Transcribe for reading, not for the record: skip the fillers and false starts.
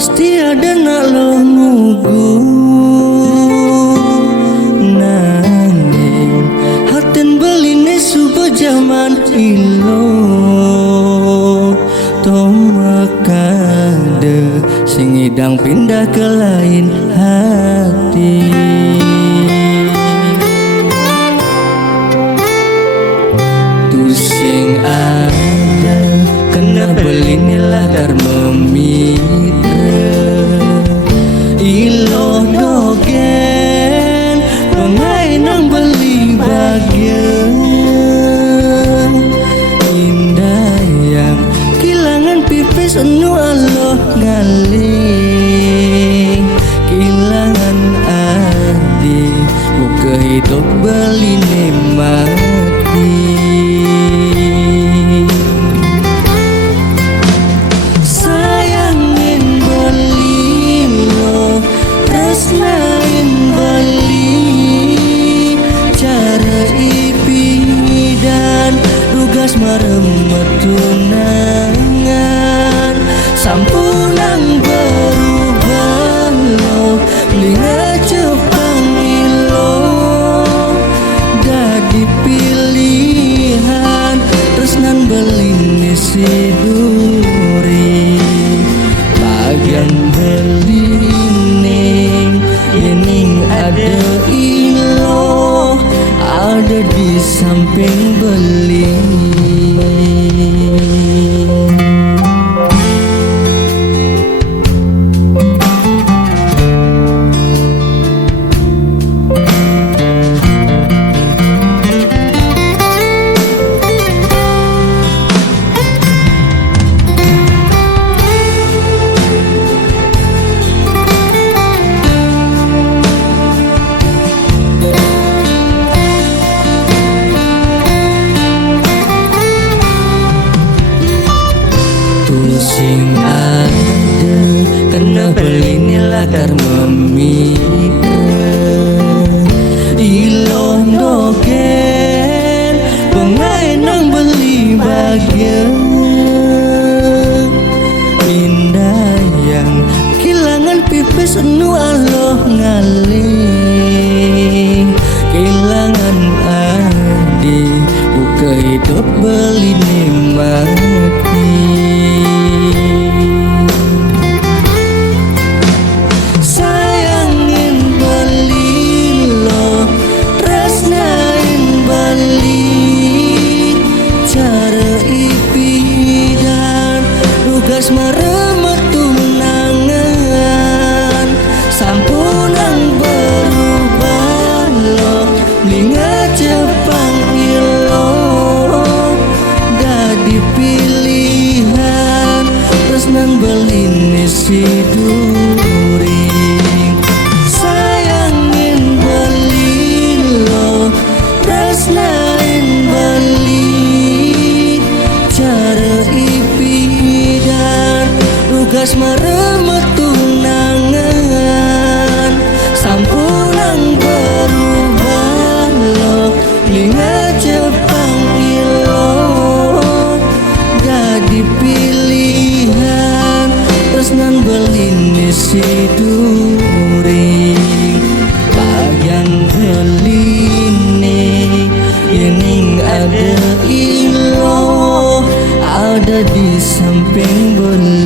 pasti ada nak lemugu nanging haten beline subuh zaman ilo tomakade sing idang pindah ke lain hati. Sing ada kena beline latar memitra ilo dogen pengai nang beli bagian indah yang kilangan pipis anu Allah ngaling kilangan adi muka hidup beline mati. Maremet tunangan sampunang berubah lo linga Jepang ilo dadi pilihan tresnan beline siduri bagian beline yening ada ilo ada di samping beling. Sing ada kena beline latar memitra ilo dogen pengai nang beli bagian indah yang kilangan pipis anu Allah ngaling kilangan adi buka hidup beline mati. Maremet tunangan sampunang berubah lo linga Jepang ilo dadi pilihan tresnan beline siduri sayangin belilo tresnain beli cara tugas maremet tunangan sampunang berubah lo linga Jepang ilo dadi pilihan tresnan beline siduri bagian beline yening ada ilo ada di samping beline.